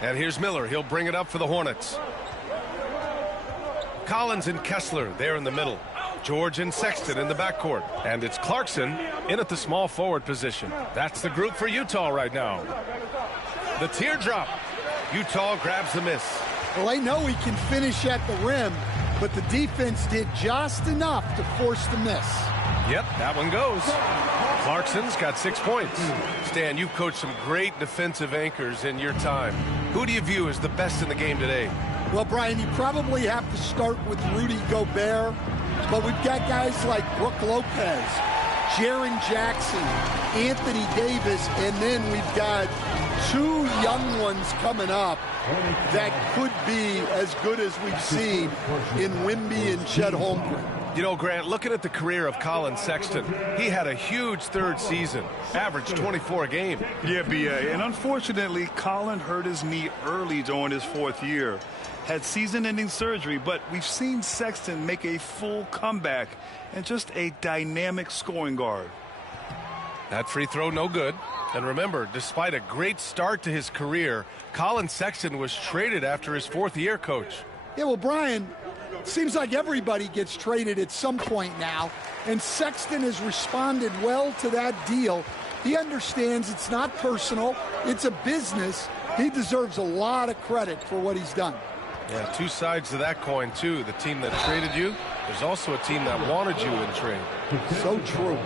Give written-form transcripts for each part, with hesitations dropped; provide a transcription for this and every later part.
And here's Miller. He'll bring it up for the Hornets. Collins and Kessler there in the middle. George and Sexton in the backcourt. And it's Clarkson in at the small forward position. That's the group for Utah right now. The teardrop. Utah grabs the miss. Well, they know he can finish at the rim, but the defense did just enough to force the miss. Yep, that one goes. Clarkson's got 6 points. Stan, you've coached some great defensive anchors in your time. Who do you view as the best in the game today? Well, Brian, you probably have to start with Rudy Gobert, but we've got guys like Brook Lopez, Jaren Jackson, Anthony Davis, and then we've got 2 young ones coming up that could be as good as we've seen in Wemby and Chet Holmgren. You know, Grant, looking at the career of Colin Sexton, he had a huge third season, averaged 24 a game. Yeah, B.A., and unfortunately, Colin hurt his knee early during his 4th year. Had season-ending surgery, but we've seen Sexton make a full comeback and just a dynamic scoring guard. That free throw no good. And remember, despite a great start to his career, Colin Sexton was traded after his 4th year, Coach. Yeah, well, Brian, it seems like everybody gets traded at some point now, and Sexton has responded well to that deal. He understands it's not personal, it's a business. He deserves a lot of credit for what he's done. Yeah, 2 sides to that coin, too. The team that traded you, there's also a team that wanted you in trade. So true.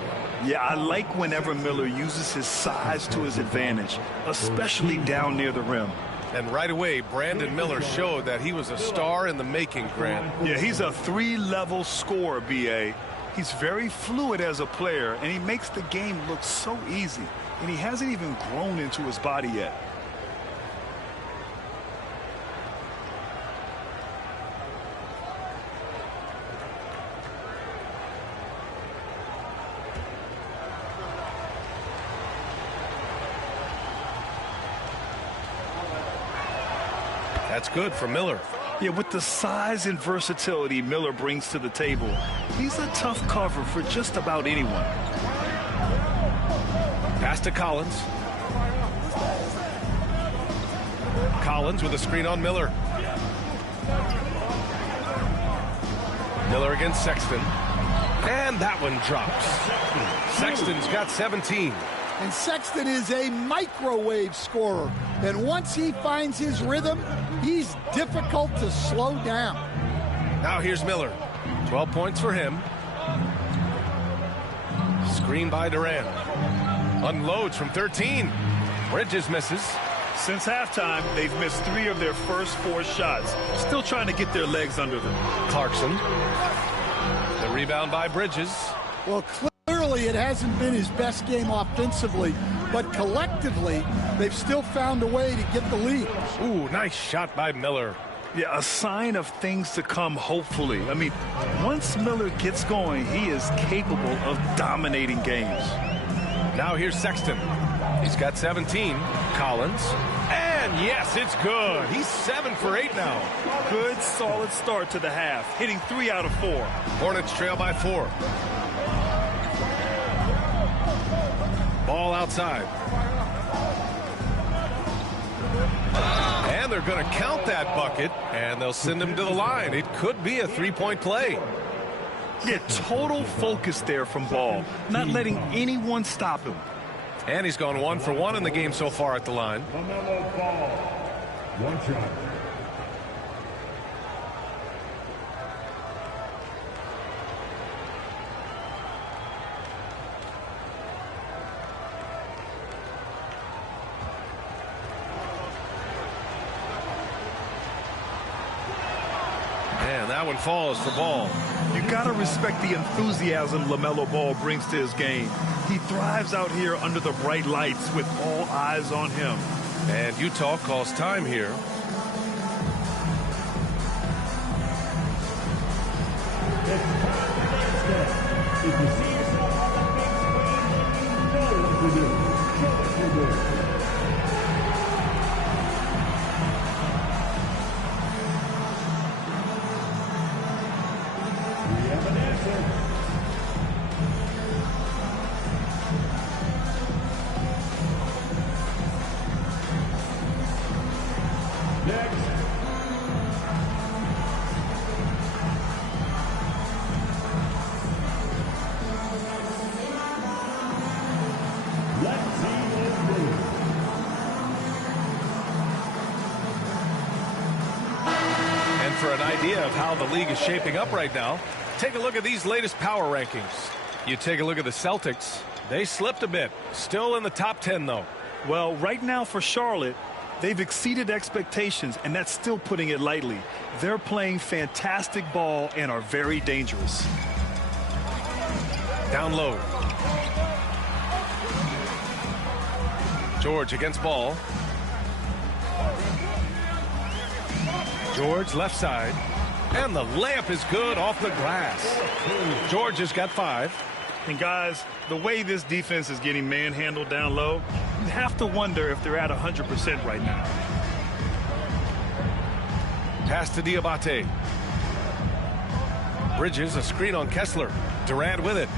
Yeah, I like whenever Miller uses his size to his advantage, especially down near the rim. And right away, Brandon Miller showed that he was a star in the making, Grant. Yeah, he's a 3-level scorer, B.A. He's very fluid as a player, and he makes the game look so easy. And he hasn't even grown into his body yet. That's good for Miller. Yeah, with the size and versatility Miller brings to the table, he's a tough cover for just about anyone. Pass to Collins. Collins with a screen on Miller. Miller against Sexton. And that one drops. Sexton's got 17. And Sexton is a microwave scorer. And once he finds his rhythm, he's difficult to slow down. Now here's Miller. 12 points for him. Screen by Durant. Unloads from 13. Bridges misses. Since halftime, they've missed 3 of their first 4 shots. Still trying to get their legs under them. Clarkson. The rebound by Bridges. Well, clearly it hasn't been his best game offensively, but collectively, they've still found a way to get the lead. Ooh, nice shot by Miller. Yeah, a sign of things to come, hopefully. I mean, once Miller gets going, he is capable of dominating games. Now here's Sexton. He's got 17. Collins. And yes, it's good. He's 7 for 8 now. Good, solid start to the half, hitting 3 out of 4. Hornets trail by 4. Ball outside. And they're going to count that bucket, and they'll send him to the line. It could be a 3-point play. Yeah, total focus there from Ball, not letting anyone stop him. And he's gone 1 for 1 in the game so far at the line. One shot. And that one falls for Ball. You got to respect the enthusiasm LaMelo Ball brings to his game. He thrives out here under the bright lights with all eyes on him. And Utah calls time here. If you see yourself on the big screen, you know what to do. Show us your work. We have an answer. Next. Let's see it move. And for an idea of how the league is shaping up right now, take a look at these latest power rankings. You take a look at the Celtics. They slipped a bit. Still in the top 10, though. Well, right now for Charlotte, they've exceeded expectations, and that's still putting it lightly. They're playing fantastic ball and are very dangerous. Down low. George against ball. George left side. And the layup is good off the glass. George has got 5. And guys, the way this defense is getting manhandled down low, you have to wonder if they're at 100% right now. Pass to Diabate. Bridges, a screen on Kessler. Durant with it.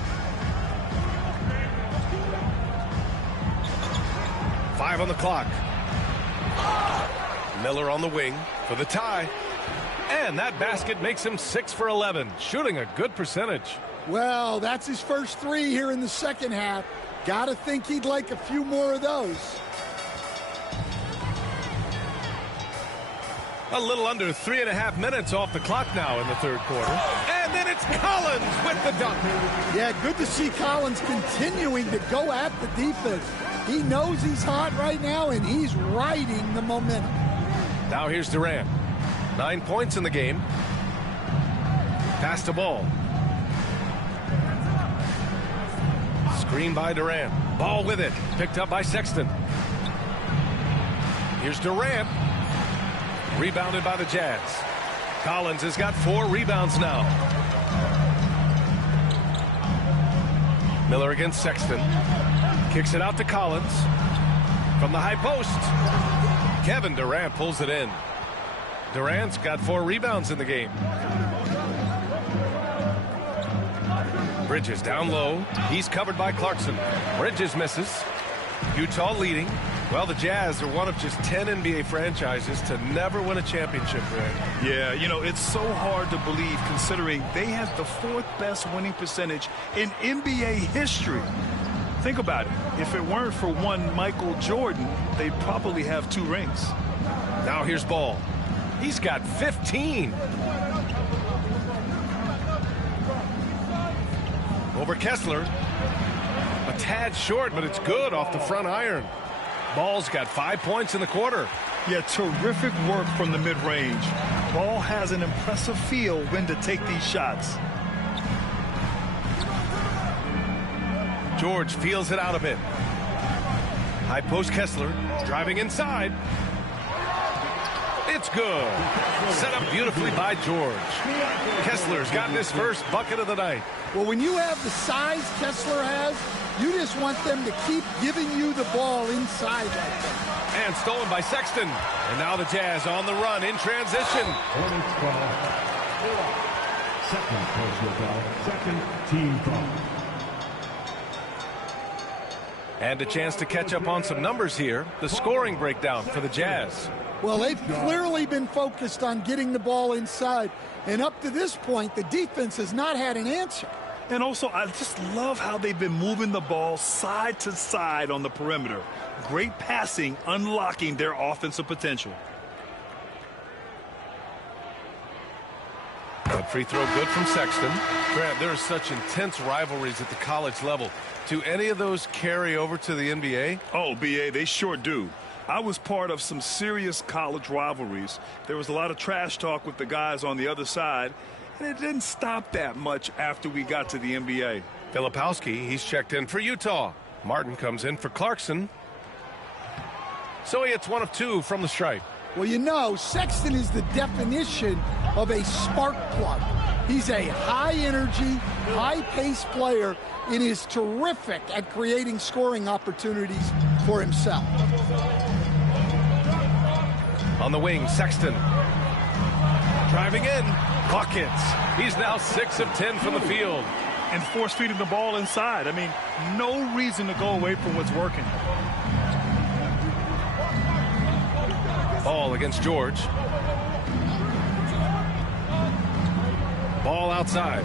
5 on the clock. Miller on the wing for the tie. And that basket makes him 6 for 11, shooting a good percentage. Well, that's his first 3 here in the second half. Got to think he'd like a few more of those. A little under 3.5 minutes off the clock now in the third quarter. And then it's Collins with the dunk. Yeah, good to see Collins continuing to go at the defense. He knows he's hot right now, and he's riding the momentum. Now here's Durant. 9 points in the game. Pass to ball. Screen by Durant. Ball with it. Picked up by Sexton. Here's Durant. Rebounded by the Jazz. Collins has got 4 rebounds now. Miller against Sexton. Kicks it out to Collins. From the high post. Kevin Durant pulls it in. Durant's got 4 rebounds in the game. Bridges down low. He's covered by Clarkson. Bridges misses. Utah leading. Well, the Jazz are one of just 10 NBA franchises to never win a championship, Greg. Yeah, you know, it's so hard to believe considering they have the 4th best winning percentage in NBA history. Think about it. If it weren't for one Michael Jordan, they'd probably have 2 rings. Now here's Ball. He's got 15. Over Kessler. A tad short, but it's good off the front iron. Ball's got 5 points in the quarter. Yeah, terrific work from the mid-range. Ball has an impressive feel when to take these shots. George feels it out a bit. High post Kessler driving inside. It's good. Set up beautifully by George. Kessler's gotten his first bucket of the night. Well, when you have the size Kessler has, you just want them to keep giving you the ball inside like that. And stolen by Sexton. And now the Jazz on the run in transition. Hornets foul. Second personal foul. Second team foul. And a chance to catch up on some numbers here. The scoring breakdown for the Jazz. Well, they've clearly been focused on getting the ball inside. And up to this point, the defense has not had an answer. And also, I just love how they've been moving the ball side to side on the perimeter. Great passing, unlocking their offensive potential. That free throw good from Sexton. Grant, there are such intense rivalries at the college level. Do any of those carry over to the NBA? Oh, B.A., they sure do. I was part of some serious college rivalries. There was a lot of trash talk with the guys on the other side, and it didn't stop that much after we got to the NBA. Filipowski, he's checked in for Utah. Martin comes in for Clarkson. So he hits 1 of 2 from the stripe. Well, you know, Sexton is the definition of a spark plug. He's a high-energy, high-paced player and is terrific at creating scoring opportunities for himself. On the wing, Sexton. Driving in. Buckets. He's now 6 of 10 from the field. And force-feeding the ball inside. I mean, no reason to go away from what's working. call against George. Ball outside.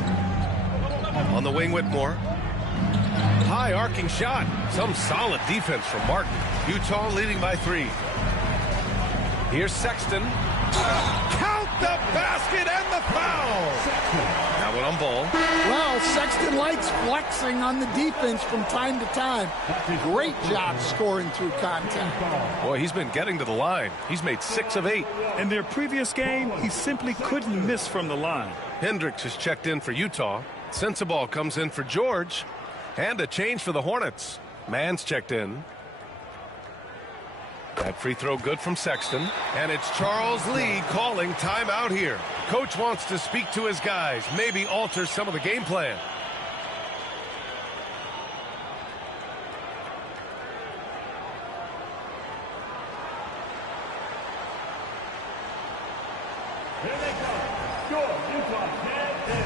On the wing, Whitmore. High arcing shot. Some solid defense from Martin. Utah leading by 3. Here's Sexton. Count the basket and the foul. That one on ball. Well, Sexton likes flexing on the defense from time to time. Great job scoring through contact. Boy, he's been getting to the line. He's made 6 of 8. In their previous game, he simply couldn't miss from the line. Hendricks has checked in for Utah. Sensabaugh comes in for George. And a change for the Hornets. Mann's checked in. That free throw good from Sexton. And it's Charles Lee calling timeout here. Coach wants to speak to his guys, maybe alter some of the game plan. Here they come. Score, Utah, 10.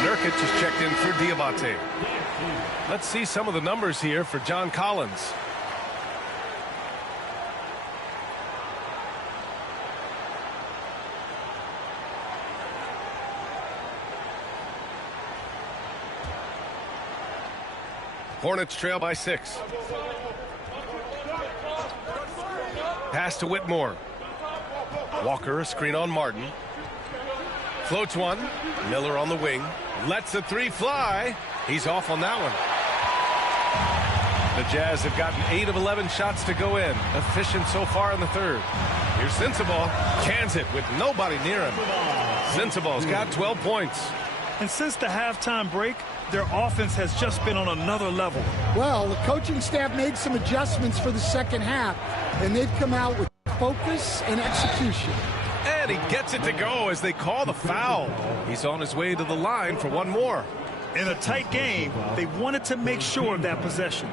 Nurkic is checked in for Diabate. Let's see some of the numbers here for John Collins. Hornets trail by 6. Pass to Whitmore. Walker, a screen on Martin. Floats one. Miller on the wing. Lets the 3 fly. He's off on that one. The Jazz have gotten 8 of 11 shots to go in. Efficient so far in the third. Here's Sensabaugh. Cans it with nobody near him. Sensabaugh's got 12 points. And since the halftime break, their offense has just been on another level. Well, the coaching staff made some adjustments for the second half, and they've come out with focus and execution. And he gets it to go as they call the foul. He's on his way to the line for one more. In a tight game, they wanted to make sure of that possession.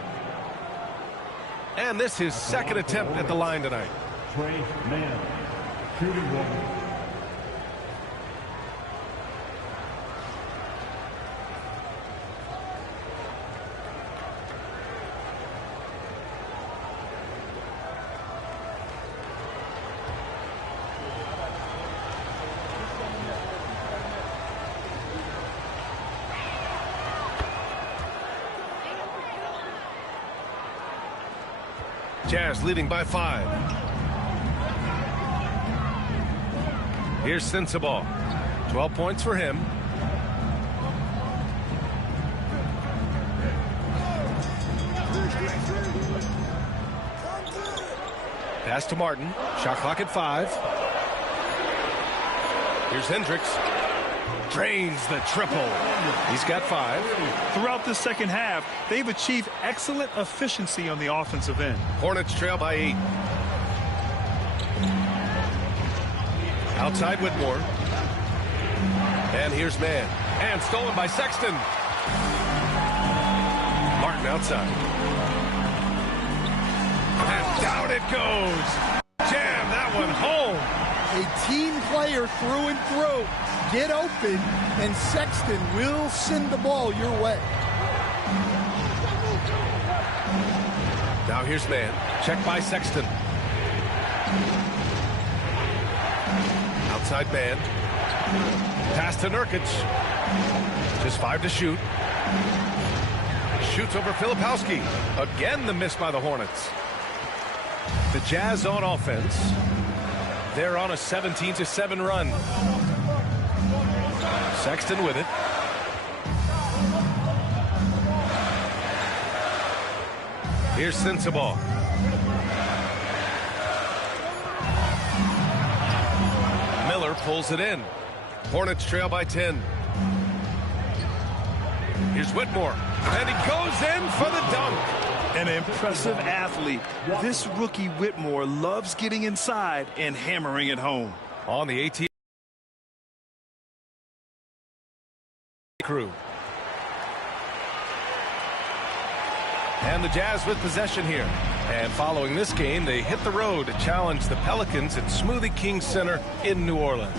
And this is his second attempt at the line tonight. Trey Mann, shooting one. Jazz leading by 5. Here's Sensabaugh. 12 points for him. Pass to Martin. Shot clock at 5. Here's Hendricks. Drains the triple. He's got 5. Throughout the second half, they've achieved excellent efficiency on the offensive end. Hornets trail by 8. Outside Whitmore. And here's Mann. And stolen by Sexton. Martin outside. And down it goes. Jam that one home. A team player through and through. Get open, and Sexton will send the ball your way. Now here's Mann. Check by Sexton. Outside Mann. Pass to Nurkic. Just 5 to shoot. Shoots over Filipowski. Again, the miss by the Hornets. The Jazz on offense. They're on a 17-7 run. Sexton with it. Here's Sensabaugh. Miller pulls it in. Hornets trail by 10. Here's Whitmore. And he goes in for the dunk. An impressive athlete. This rookie Whitmore loves getting inside and hammering it home. On the AT crew. And the Jazz with possession here. And following this game, they hit the road to challenge the Pelicans at Smoothie King Center in New Orleans.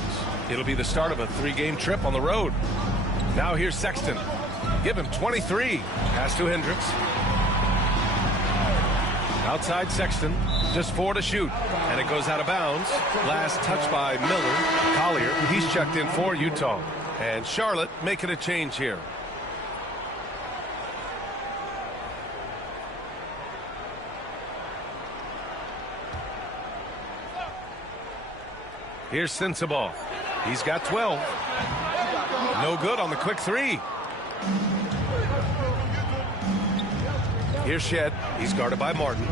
It'll be the start of a 3-game trip on the road. Now here's Sexton. Give him 23. Pass to Hendricks. Outside Sexton. Just 4 to shoot. And it goes out of bounds. Last touch by Miller. Collier, he's checked in for Utah. And Charlotte making a change here. Here's Sensabaugh. He's got 12. No good on the quick 3. Here's Shed. He's guarded by Martin.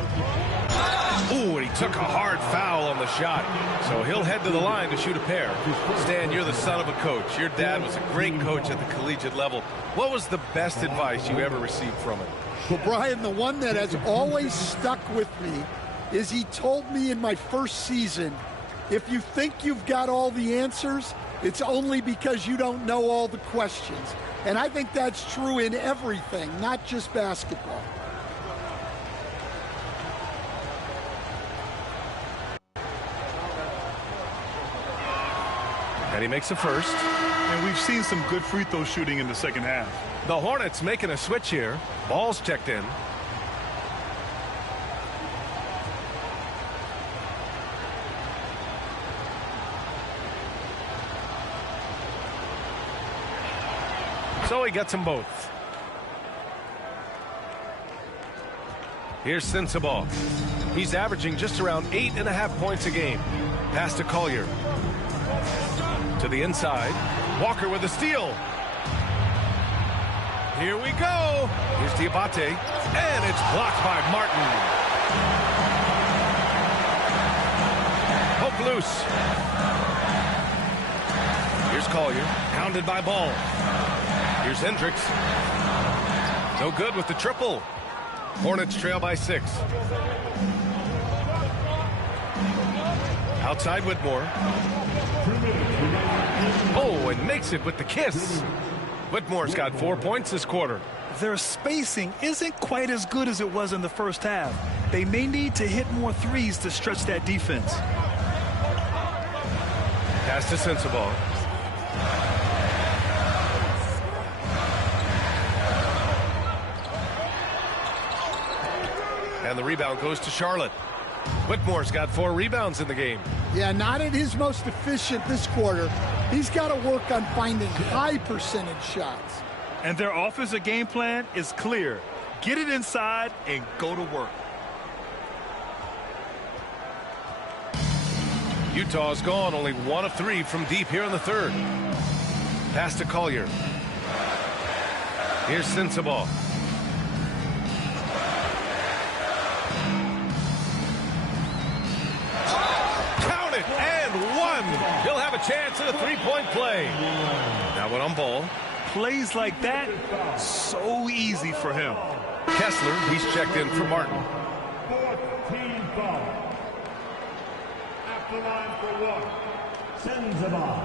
Ooh, and he took a hard foul on the shot. So he'll head to the line to shoot a pair. Stan, you're the son of a coach. Your dad was a great coach at the collegiate level. What was the best advice you ever received from him? Well, Brian, the one that has always stuck with me is he told me in my first season, if you think you've got all the answers, it's only because you don't know all the questions. And I think that's true in everything, not just basketball. And he makes a first. And we've seen some good free throw shooting in the second half. The Hornets making a switch here. Ball's checked in. So he gets them both. Here's Sensabaugh. He's averaging just around 8.5 points a game. Pass to Collier. To the inside. Walker with a steal. Here we go. Here's Diabate. And it's blocked by Martin. Poke loose. Here's Collier. Pounded by Ball. Here's Hendricks. No good with the triple. Hornets trail by 6. Outside Whitmore. Oh, and makes it with the kiss. Whitmore's got 4 points this quarter. Their spacing isn't quite as good as it was in the first half. They may need to hit more threes to stretch that defense. Pass to Sensabaugh. And the rebound goes to Charlotte. Whitmore's got 4 rebounds in the game. Yeah, not at his most efficient this quarter. He's got to work on finding high percentage shots. And their offensive game plan is clear. Get it inside and go to work. Utah's gone only 1 of 3 from deep here in the third. Pass to Collier. Here's Sensabaugh. Count it, and 1. He'll have a chance at a 3-point play. Now one on Ball. Plays like that, so easy for him. Kessler, he's checked in for Martin. 14 foul. At the line for 1, Sensabaugh.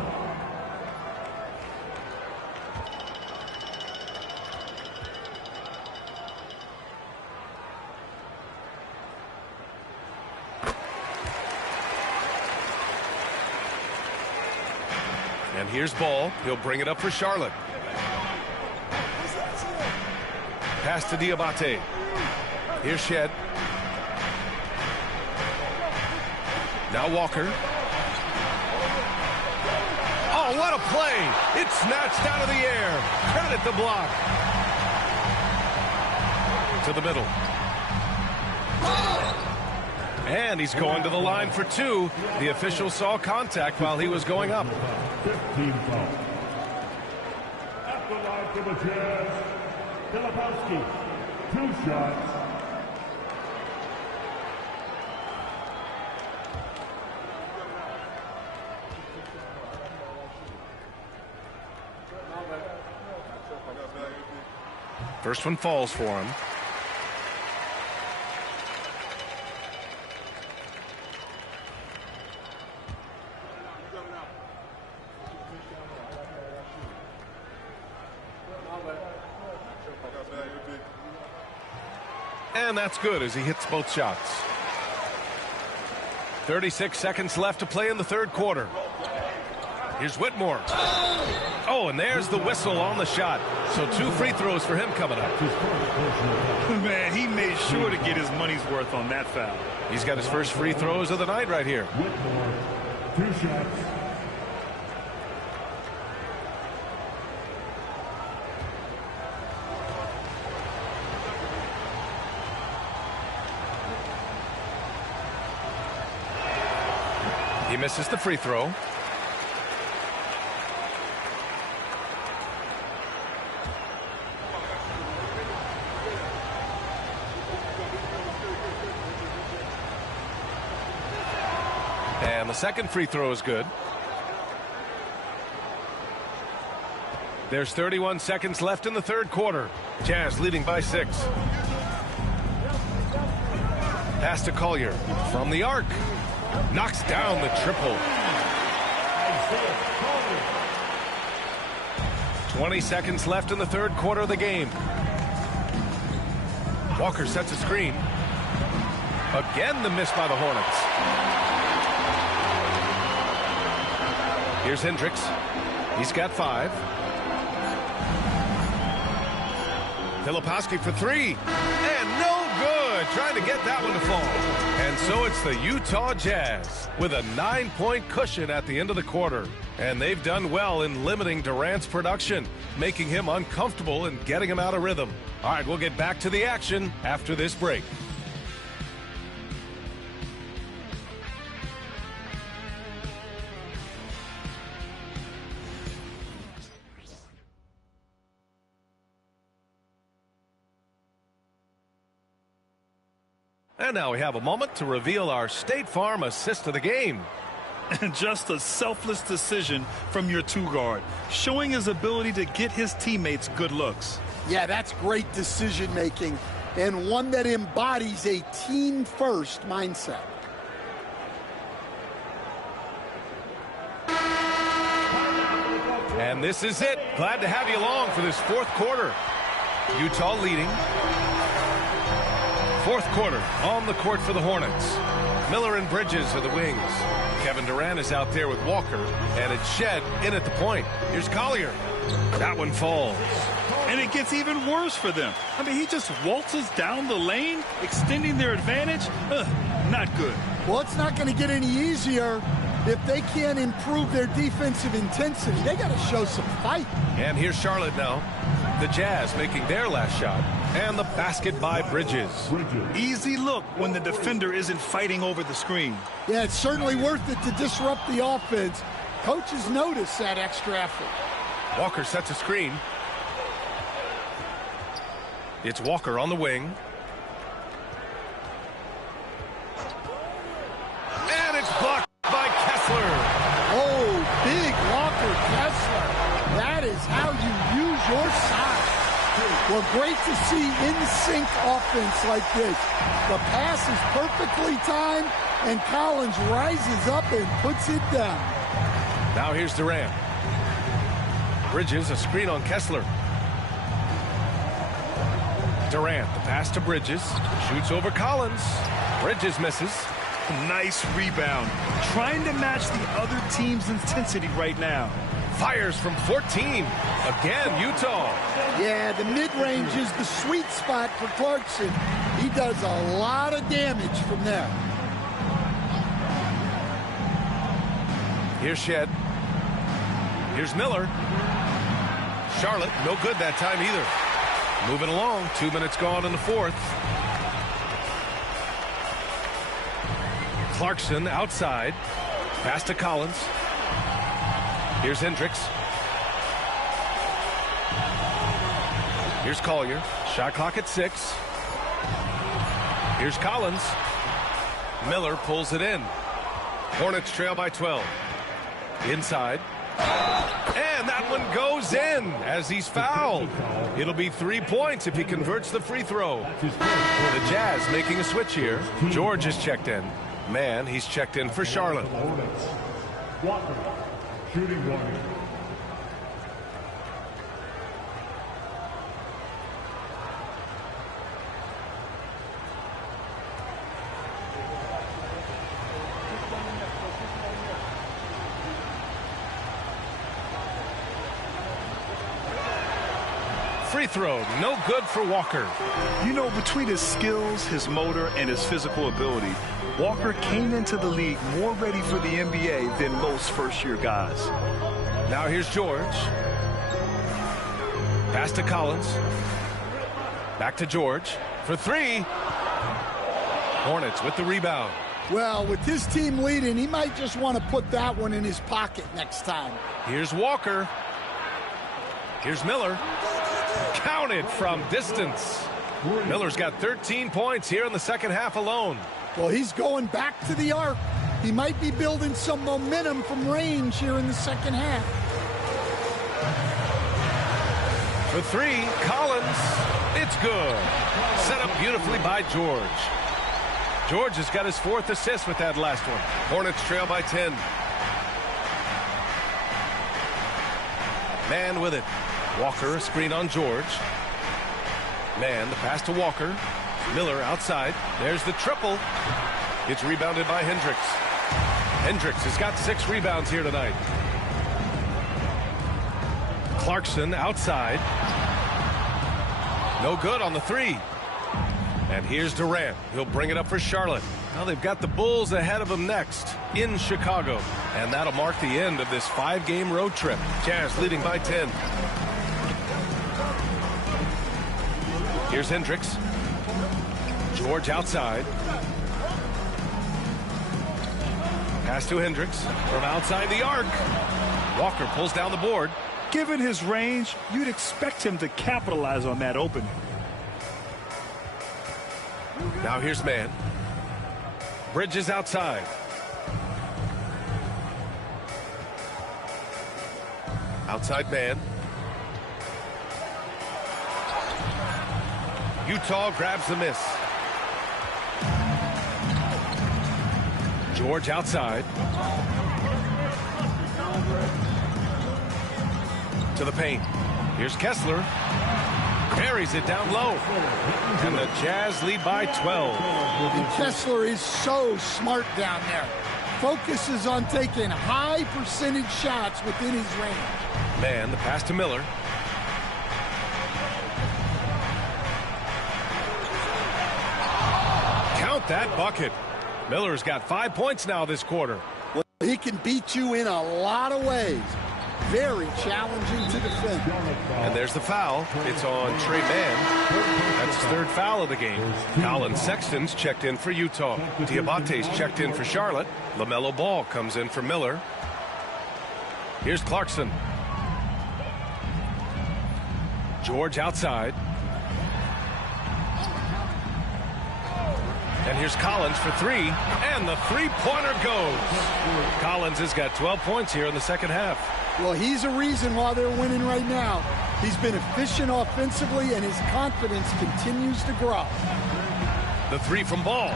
And here's Ball. He'll bring it up for Charlotte. Pass to Diabate. Here's Shed. Now Walker. Oh, what a play. It's snatched out of the air. Credit the block. To the middle. And he's going to the line for two. The official saw contact while he was going up. 15 foul. At the line for the Jazz, Filipowski, 2 shots. First one falls for him. And that's good as he hits both shots. 36 seconds left to play in the third quarter. Here's Whitmore. Oh, and there's the whistle on the shot. So 2 free throws for him coming up. Man, he made sure to get his money's worth on that foul. He's got his first free throws of the night right here. Whitmore, 2 shots. He misses the free throw. And the second free throw is good. There's 31 seconds left in the third quarter. Jazz leading by 6. Pass to Collier from the arc. Knocks down the triple. 20 seconds left in the third quarter of the game. Walker sets a screen. Again the miss by the Hornets. Here's Hendricks. He's got 5. Filipowski for 3. And no good. Trying to get that one to fall. And so it's the Utah Jazz with a 9-point cushion at the end of the quarter. And they've done well in limiting Durant's production, making him uncomfortable and getting him out of rhythm. All right, we'll get back to the action after this break. And now we have a moment to reveal our State Farm assist of the game. And just a selfless decision from your 2-guard, showing his ability to get his teammates good looks. Yeah, that's great decision making and one that embodies a team-first mindset. And this is it. Glad to have you along for this fourth quarter. Utah leading. Fourth quarter on the court for the Hornets. Miller and Bridges are the wings. Kevin Durant is out there with Walker, and it's Shed in at the point. Here's Collier. That one falls. And it gets even worse for them. I mean, he just waltzes down the lane, extending their advantage. Not good. Well, it's not going to get any easier if they can't improve their defensive intensity. They got to show some fight. And here's Charlotte now. The Jazz making their last shot. And the basket by Bridges. Easy look when the defender isn't fighting over the screen. Yeah, it's certainly worth it to disrupt the offense. Coaches notice that extra effort. Walker sets a screen. It's Walker on the wing. And it's blocked by Kessler. Oh, big Walker Kessler. That is how you use your size. Well, great to see in-sync offense like this. The pass is perfectly timed, and Collins rises up and puts it down. Now here's Durant. Bridges, a screen on Kessler. Durant, the pass to Bridges. Shoots over Collins. Bridges misses. Nice rebound. Trying to match the other team's intensity right now. Fires from 14. Again, Utah. Yeah, the mid-range is the sweet spot for Clarkson. He does a lot of damage from there. Here's Shed. Here's Miller. Charlotte, no good that time either. Moving along, 2 minutes gone in the fourth. Clarkson outside. Pass to Collins. Here's Hendricks. Here's Collier. Shot clock at 6. Here's Collins. Miller pulls it in. Hornets trail by 12. Inside. And that one goes in as he's fouled. It'll be 3 points if he converts the free throw. The Jazz making a switch here. George is checked in. Man, he's checked in for Charlotte. Walker, shooting warning. Free throw, no good for Walker. You know, between his skills, his motor, and his physical ability, Walker came into the league more ready for the NBA than most first-year guys. Now here's George. Pass to Collins. Back to George for 3. Hornets with the rebound. Well, with his team leading, he might just want to put that one in his pocket next time. Here's Walker. Here's Miller. Counted from distance. Miller's got 13 points here in the second half alone. Well, he's going back to the arc. He might be building some momentum from range here in the second half. For 3, Collins. It's good. Set up beautifully by George. George has got his 4th assist with that last one. Hornets trail by 10. Man with it. Walker, a screen on George. Man, the pass to Walker. Miller outside. There's the triple. It's rebounded by Hendricks. Hendricks has got 6 rebounds here tonight. Clarkson outside. No good on the 3. And here's Durant. He'll bring it up for Charlotte. Now they've got the Bulls ahead of them next in Chicago. And that'll mark the end of this 5-game road trip. Jazz leading by 10. Here's Hendricks. George outside. Pass to Hendricks from outside the arc. Walker pulls down the board. Given his range, you'd expect him to capitalize on that opening. Now here's man. Bridges outside. Outside man. Utah grabs the miss. George outside. To the paint. Here's Kessler. Carries it down low. And the Jazz lead by 12. And Kessler is so smart down there. Focuses on taking high percentage shots within his range. Man, the pass to Miller. Count that bucket. Miller's got 5 points now this quarter. Well, he can beat you in a lot of ways. Very challenging to defend. And there's the foul. It's on Trey Mann. That's his 3rd foul of the game. Colin Sexton's checked in for Utah. Diabate's checked in for Charlotte. LaMelo Ball comes in for Miller. Here's Clarkson. George outside. And here's Collins for 3. And the 3-pointer goes. Collins has got 12 points here in the second half. Well, he's a reason why they're winning right now. He's been efficient offensively, and his confidence continues to grow. The 3 from Ball.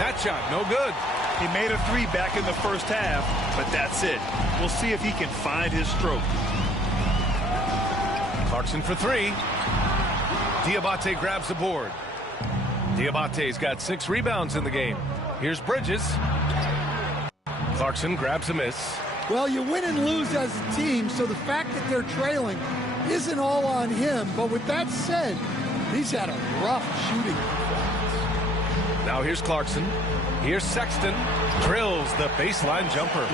That shot, no good. He made a 3 back in the first half, but that's it. We'll see if he can find his stroke. Clarkson for 3. Diabate grabs the board. Diabate's got 6 rebounds in the game. Here's Bridges. Clarkson grabs a miss. Well, you win and lose as a team, so the fact that they're trailing isn't all on him. But with that said, he's had a rough shooting performance. Now here's Clarkson. Here's Sexton. Drills the baseline jumper.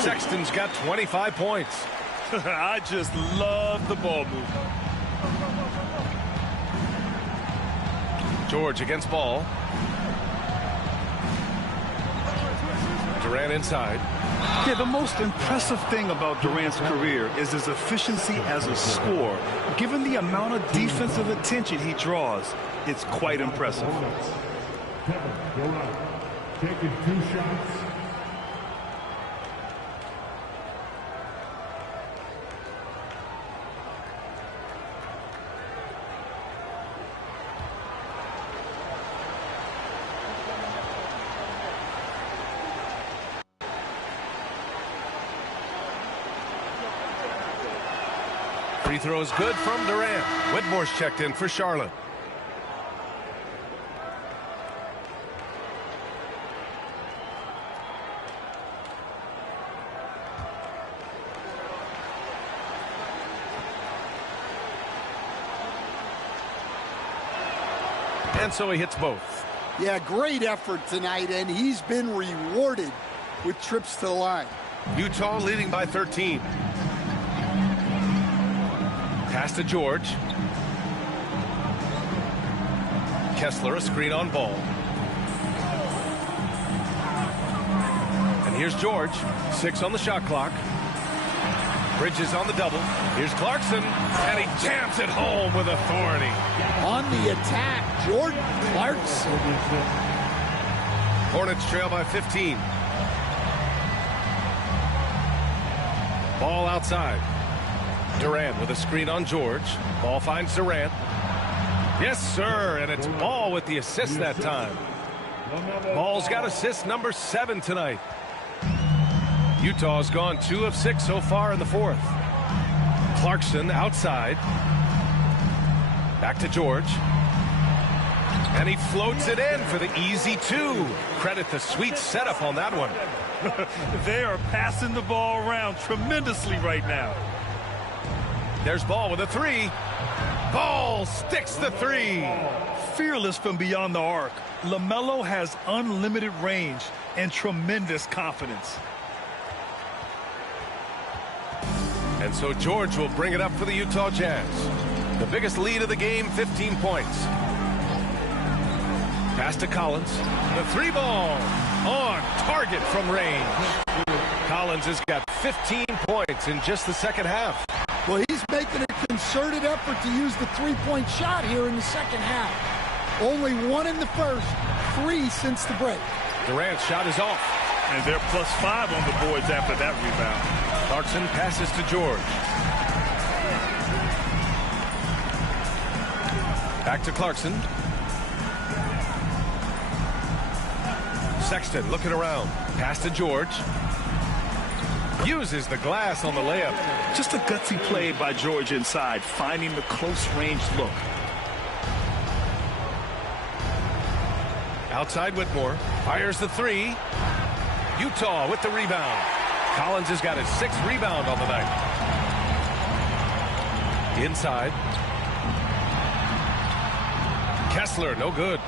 Sexton's got 25 points. I just love the ball movement. George against Ball. Durant inside. Yeah, the most impressive thing about Durant's career is his efficiency as a scorer. Given the amount of defensive attention he draws, it's quite impressive. Kevin Durant taking 2 shots. Free throw is good from Durant. Whitmore's checked in for Charlotte. And so he hits both. Yeah, great effort tonight, and he's been rewarded with trips to the line. Utah leading by 13. Pass to George. Kessler, a screen on Ball. And here's George. 6 on the shot clock. Bridges on the double. Here's Clarkson, and he jams it home with authority. On the attack, Jordan Clarkson. Hornets trail by 15. Ball outside. Durant with a screen on George. Ball finds Durant. Yes, sir, and it's Ball with the assist that time. Ball's got assist number 7 tonight. Utah's gone 2 of 6 so far in the 4th. Clarkson outside. Back to George. And he floats it in for the easy 2. Credit the sweet setup on that one. They are passing the ball around tremendously right now. There's Ball with a 3. Ball sticks the 3. Fearless from beyond the arc. LaMelo has unlimited range and tremendous confidence. And so George will bring it up for the Utah Jazz. The biggest lead of the game, 15 points. Pass to Collins. The 3 ball on target from range. Collins has got 15 points in just the second half. Well, he's making a concerted effort to use the three-point shot here in the second half. Only 1 in the first, 3 since the break. Durant's shot is off. And they're +5 on the boards after that rebound. Clarkson passes to George. Back to Clarkson. Sexton looking around. Pass to George. Uses the glass on the layup. Just a gutsy play by George inside, finding the close range look. Outside Whitmore. Fires the 3. Utah with the rebound. Collins has got his 6th rebound on the night. Inside. Kessler, no good.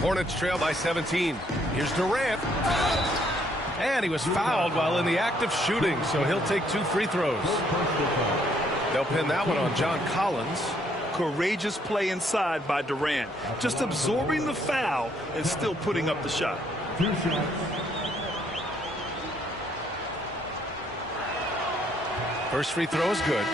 Hornets trail by 17. Here's Durant. And he was fouled while in the act of shooting, so he'll take 2 free throws. They'll pin that one on John Collins. Courageous play inside by Durant. Just absorbing the foul and still putting up the shot. 2 shots. First free throw is good.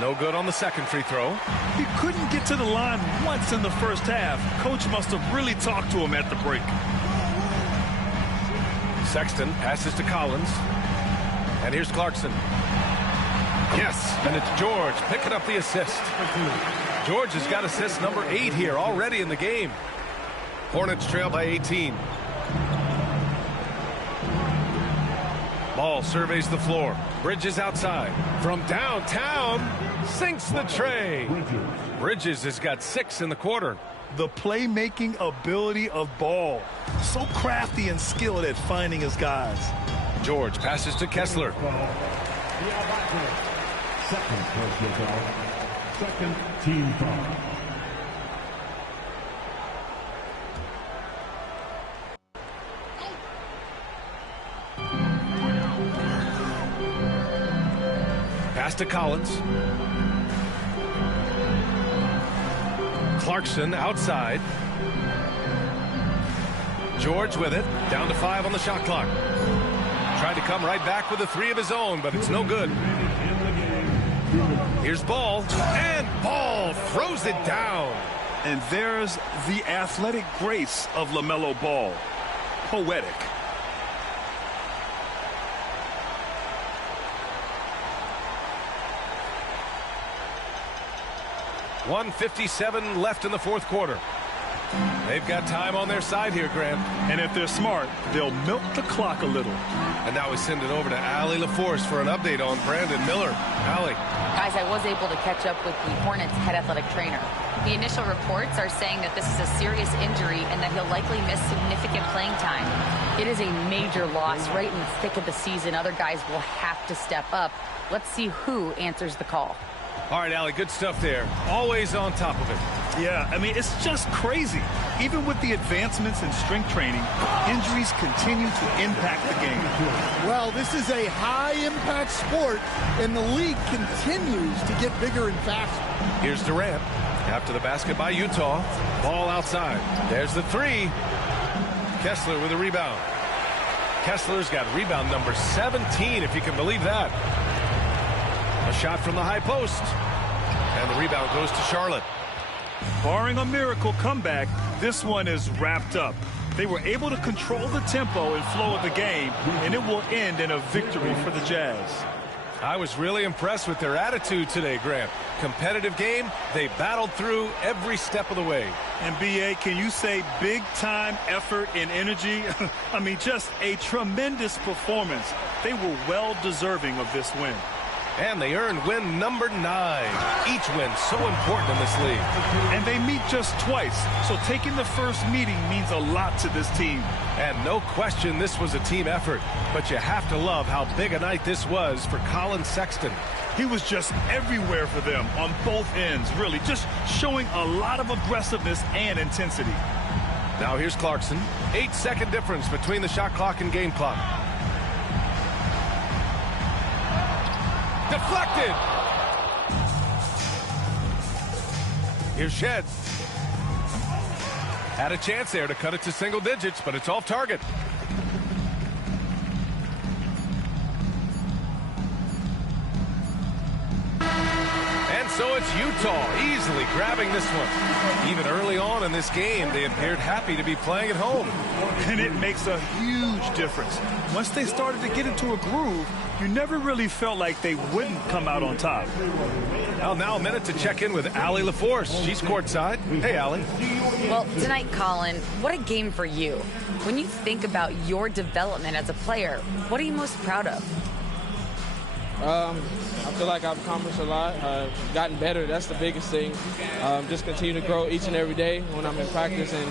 No good on the second free throw. He couldn't get to the line once in the first half. Coach must have really talked to him at the break. Sexton passes to Collins. And here's Clarkson. Yes, and it's George picking up the assist. George has got assist number 8 here already in the game. Hornets trail by 18. Ball surveys the floor. Bridges outside. From downtown, sinks the tray. Bridges has got 6 in the quarter. The playmaking ability of Ball. So crafty and skilled at finding his guys. George passes to Kessler. Second personal foul. Second team foul. Pass to Collins. Clarkson outside. George with it. Down to 5 on the shot clock. Tried to come right back with a 3 of his own, but it's no good. Here's Ball, and Ball throws it down. And there's the athletic grace of LaMelo Ball. Poetic. .157 left in the fourth quarter. They've got time on their side here, Grant. And if they're smart, they'll milk the clock a little. And now we send it over to Allie LaForce for an update on Brandon Miller. Allie. Guys, I was able to catch up with the Hornets head athletic trainer. The initial reports are saying that this is a serious injury and that he'll likely miss significant playing time. It is a major loss right in the thick of the season. Other guys will have to step up. Let's see who answers the call. All right, Allie, good stuff there. Always on top of it. Yeah, I mean, it's just crazy. Even with the advancements in strength training, injuries continue to impact the game. Well, this is a high-impact sport, and the league continues to get bigger and faster. Here's Durant. After the basket by Utah. Ball outside. There's the 3. Kessler with a rebound. Kessler's got rebound number 17, if you can believe that. A shot from the high post. And the rebound goes to Charlotte. Barring a miracle comeback, this one is wrapped up. They were able to control the tempo and flow of the game, and it will end in a victory for the Jazz. I was really impressed with their attitude today, Grant. Competitive game, they battled through every step of the way. And B.A., can you say big-time effort and energy? I mean, just a tremendous performance. They were well deserving of this win. And they earned win number 9. Each win so important in this league. And they meet just twice, so taking the first meeting means a lot to this team. And no question this was a team effort, but you have to love how big a night this was for Colin Sexton. He was just everywhere for them on both ends, really, just showing a lot of aggressiveness and intensity. Now here's Clarkson. 8-second difference between the shot clock and game clock. Deflected. Here's Shed. Had a chance there to cut it to single digits, but it's off target. And so it's Utah easily grabbing this one. Even early on in this game, they appeared happy to be playing at home. And it makes a huge difference. Once they started to get into a groove, you never really felt like they wouldn't come out on top. Well, now a minute to check in with Allie LaForce. She's courtside. Hey, Allie. Well, tonight, Colin, what a game for you. When you think about your development as a player, what are you most proud of? I feel like I've accomplished a lot, gotten better. That's the biggest thing. Just continue to grow each and every day when I'm in practice. And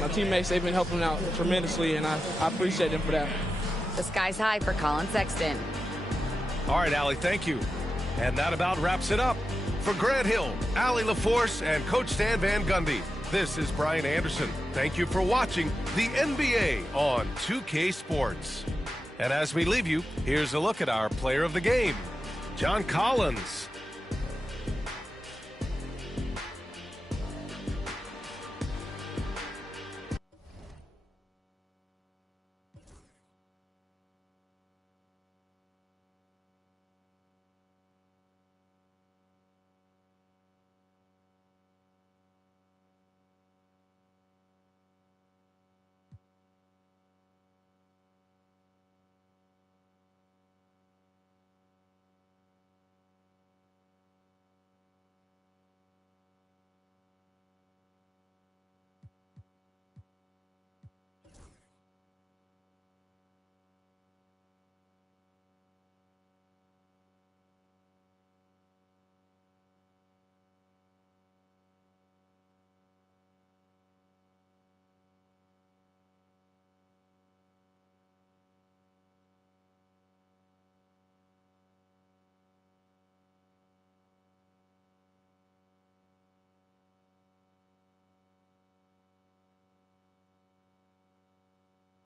my teammates, they've been helping out tremendously, and I appreciate them for that. The sky's high for Colin Sexton. All right, Allie, thank you. And that about wraps it up. For Grant Hill, Allie LaForce, and Coach Stan Van Gundy, this is Brian Anderson. Thank you for watching the NBA on 2K Sports. And as we leave you, here's a look at our player of the game, John Collins.